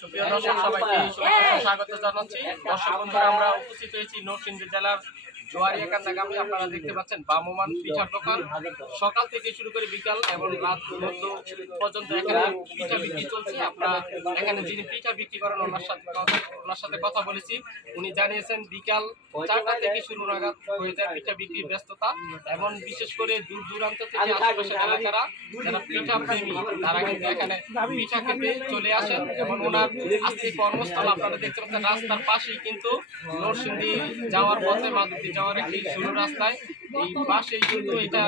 সুপ্রিয় দর্শক সবাইকে শুভেচ্ছা স্বাগত জানাচ্ছি। দর্শক বন্ধুরা আমরা উপস্থিত হয়েছি নরসিংদী জেলার জোয়ারিয়াকান্দা গ্রামে আপনারা দেখতে পাচ্ছেন বামমান পিঠার দোকান। সকাল থেকে শুরু করে বিকাল এবং রাত পর্যন্ত এখানে পিঠা বিক্রি চলছে। আপনারা এখানে যিনি পিঠা বিক্রি করেন, ওনার সাথে ওনার সাথে কথা বলেছি। উনি জানিয়েছেন বিকাল চারটা থেকে শুরু নাগাদ হয়ে যায় পিঠা বিক্রির ব্যস্ততা এবং বিশেষ করে দূর দূরান্ত থেকে আশেপাশের এলাকারা যারা পিঠা প্রেমী, তারা কিন্তু এখানে পিঠা খেতে চলে আসেন এবং ওনার আজকে কর্মস্থল আপনারা দেখতে পাচ্ছেন, রাস্তার পাশেই কিন্তু নরসিংদী যাওয়ার পথে মাদুদি যাওয়ার একটি সরু রাস্তায়। এই পাশেই কিন্তু এটা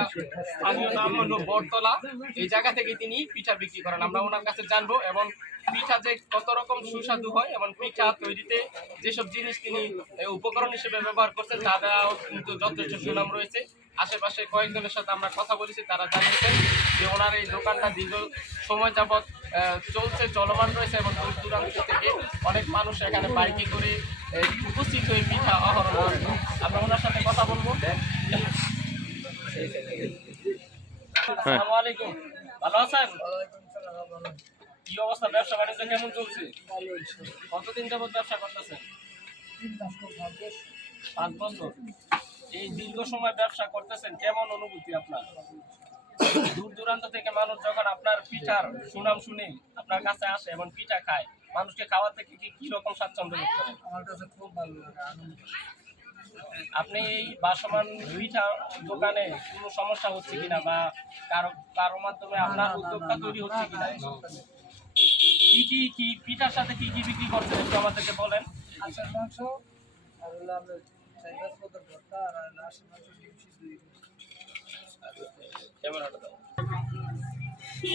স্থানীয় নাম হলো বটতলা। এই জায়গা থেকে তিনি পিঠা বিক্রি করেন। আমরা ওনার কাছে জানব এবং পিঠা যে কত রকম সুস্বাদু হয় এবং পিঠা তৈরিতে যেসব জিনিস তিনি উপকরণ হিসেবে ব্যবহার করছেন তারাও কিন্তু যথেষ্ট সুনাম রয়েছে। আশেপাশে কয়েকজনের সাথে আমরা কথা বলেছি তারা জানিয়েছেন যে ওনার এই দোকানটা দীর্ঘ সময় আহ, চলছে চলমান রয়েছে এবং দূর দূরান্ত থেকে অনেক মানুষ এখানে বাইকে করে উপস্থিত হয়ে পিঠা আহরণ আমরা ওনার সাথে কথা বলব। আসসালামু আলাইকুম। ভালো আছেন? কি অবস্থা? ব্যবসা বাণিজ্য কেমন চলছে? কতদিন যাবত ব্যবসা করতেছেন? পাঁচ বছর। এই দীর্ঘ সময় ব্যবসা করতেছেন কেমন অনুভূতি আপনার? দূর দূরান্ত থেকে মানুষ যখন আপনার পিঠার সুনাম শুনে আপনার কাছে আসে এবং পিঠা খায় মানুষকে খাওয়া থেকে কি কি রকম স্বাচ্ছন্দ্য বোধ করেন আমার কাছে খুব ভালো লাগে আপনি এই বাসমান পিঠা দোকানে কোনো সমস্যা হচ্ছে কিনা বা কারও কারও মাধ্যমে আপনার উদ্যোগটা তৈরি হচ্ছে কিনা? কি কি কি পিঠার সাথে কি কি বিক্রি করছেন একটু আমাদেরকে বলেন। মাংস আর হলো আমরা চাই পাঁচ পদের ভর্তা আর মাংস ডিম সিদ্ধ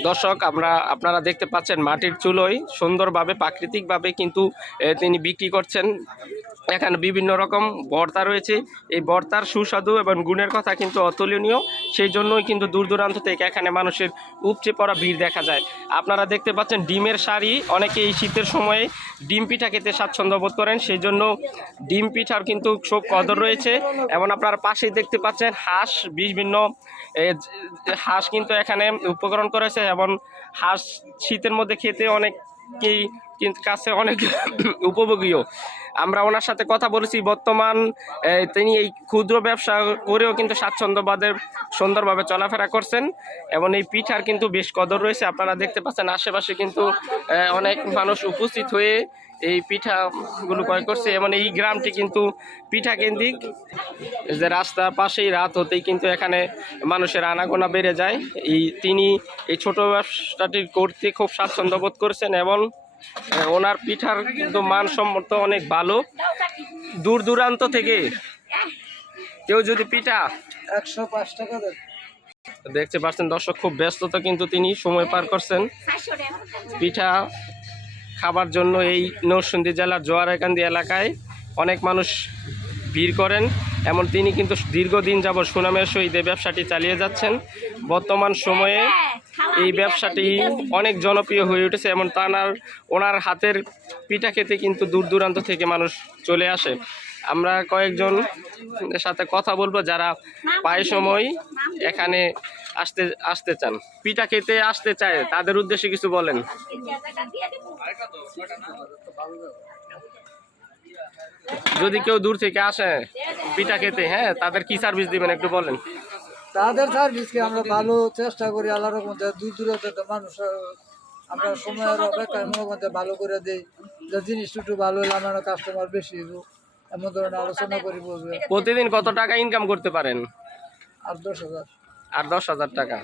দর্শক আমরা আপনারা দেখতে পাচ্ছেন মাটির চুলোয় সুন্দরভাবে প্রাকৃতিকভাবে কিন্তু তিনি বিক্রি করছেন। এখানে বিভিন্ন রকম ভর্তা রয়েছে। এই ভর্তার সুস্বাদু এবং গুণের কথা কিন্তু অতুলনীয়। সেই জন্যই কিন্তু দূর দূরান্ত থেকে এখানে মানুষের উপচে পড়া ভিড় দেখা যায়। আপনারা দেখতে পাচ্ছেন ডিমের শাড়ি অনেকে এই শীতের সময়ে ডিম পিঠা খেতে স্বাচ্ছন্দ্য বোধ করেন। সেই জন্য ডিম পিঠার কিন্তু খুব কদর রয়েছে। এবং আপনারা পাশেই দেখতে পাচ্ছেন হাঁস, বিভিন্ন হাঁস কিন্তু এখানে উপকরণ করেছে। এবং হাঁস শীতের মধ্যে খেতে অনেককেই কিন্তু কাছে অনেক উপভোগীও। আমরা ওনার সাথে কথা বলেছি, বর্তমান তিনি এই ক্ষুদ্র ব্যবসা করেও কিন্তু স্বাচ্ছন্দ্যবাদে সুন্দরভাবে চলাফেরা করছেন এবং এই পিঠার কিন্তু বেশ কদর রয়েছে। আপনারা দেখতে পাচ্ছেন আশেপাশে কিন্তু অনেক মানুষ উপস্থিত হয়ে এই পিঠাগুলো ক্রয় করছে এবং এই গ্রামটি কিন্তু পিঠা কেন্দ্রিক যে রাস্তার পাশেই রাত হতেই কিন্তু এখানে মানুষের আনাগোনা বেড়ে যায়। এই তিনি এই ছোট ব্যবসাটি করতে খুব স্বাচ্ছন্দ্য বোধ করছেন এবং ওনার পিঠার কিন্তু মানসম্মত অনেক ভালো। দূর দূরান্ত থেকে কেউ যদি পিঠা একশো পাঁচ টাকা দেখতে পাচ্ছেন দর্শক খুব ব্যস্ততা কিন্তু তিনি সময় পার করছেন। পিঠা খাবার জন্য এই নরসিংদী জেলার জোয়ারাকান্দি এলাকায় অনেক মানুষ ভিড় করেন। এমন তিনি কিন্তু দীর্ঘদিন যাবৎ সুনামের সহিত এই ব্যবসাটি চালিয়ে যাচ্ছেন। বর্তমান সময়ে এই ব্যবসাটি অনেক জনপ্রিয় হয়ে উঠেছে এমন তানার ওনার হাতের পিঠা খেতে কিন্তু দূর দূরান্ত থেকে মানুষ চলে আসে। আমরা কয়েকজন সাথে কথা বলব যারা পায় সময় এখানে আসতে আসতে চান। পিঠা খেতে আসতে চায়, তাদের উদ্দেশ্যে কিছু বলেন। যদি কেউ দূর থেকে আসে পিঠা খেতে হ্যাঁ তাদের কি সার্ভিস দিবেন একটু বলেন? তাদের সার্ভিসকে আমরা ভালো চেষ্টা করি আল্লাহর মধ্যে দূর দূরান্ত তো মানুষ আমরা সময়ের অপেক্ষায় মনে মধ্যে ভালো করে দিই যে জিনিসটা একটু ভালো হলে আমার কাস্টমার বেশি হইব এমন ধরনের আলোচনা করি বলবে। প্রতিদিন কত টাকা ইনকাম করতে পারেন? আর দশ হাজার। আর দশ হাজার টাকা।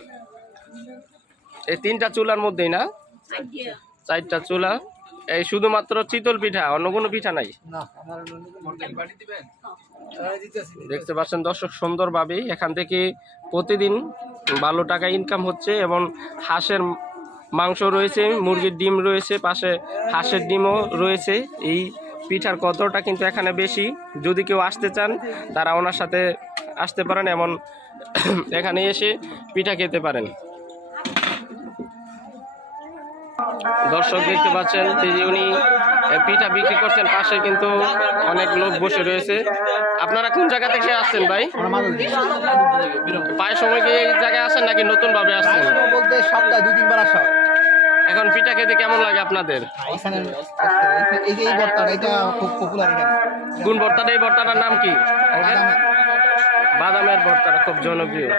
এই তিনটা চুলার মধ্যেই না? চারটা চুলা। এই শুধুমাত্র চিতল পিঠা অন্য কোনো পিঠা নাই? দিতেছি দেখতে পাচ্ছেন দর্শক সুন্দরভাবে এখান থেকে প্রতিদিন ভালো টাকা ইনকাম হচ্ছে এবং হাঁসের মাংস রয়েছে মুরগির ডিম রয়েছে পাশে হাঁসের ডিমও রয়েছে। এই পিঠার কতটা কিন্তু এখানে বেশি। যদি কেউ আসতে চান তারা ওনার সাথে আসতে পারেন এমন এখানে এসে পিঠা খেতে পারেন। দর্শক দেখতে পাচ্ছেন যে উনি পিঠা বিক্রি করছেন পাশে কিন্তু অনেক লোক বসে রয়েছে। আপনারা কোন জায়গা থেকে আসছেন ভাই? পায়ের সময় কি এই জায়গায় আসেন নাকি নতুন ভাবে আসছেন বলতে সপ্তাহে দুই তিনবার আসা এখন পিঠা খেতে কেমন লাগে আপনাদের? এই যে এই ভর্তাটা এটা খুব পপুলার এখানে। কোন ভর্তাটা এই ভর্তাটার নাম কি? বাদামের। ভর্তাটা খুব জনপ্রিয়।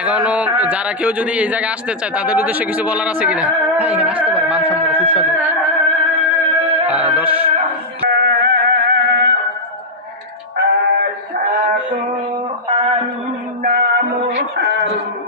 এখনো যারা কেউ যদি এই জায়গায় আসতে চায় তাদের উদ্দেশ্যে কিছু বলার আছে কিনা হ্যাঁ এখানে আসতে পারে মানসম্মত সুস্বাদু আহ, দশ أشهد أن محمدا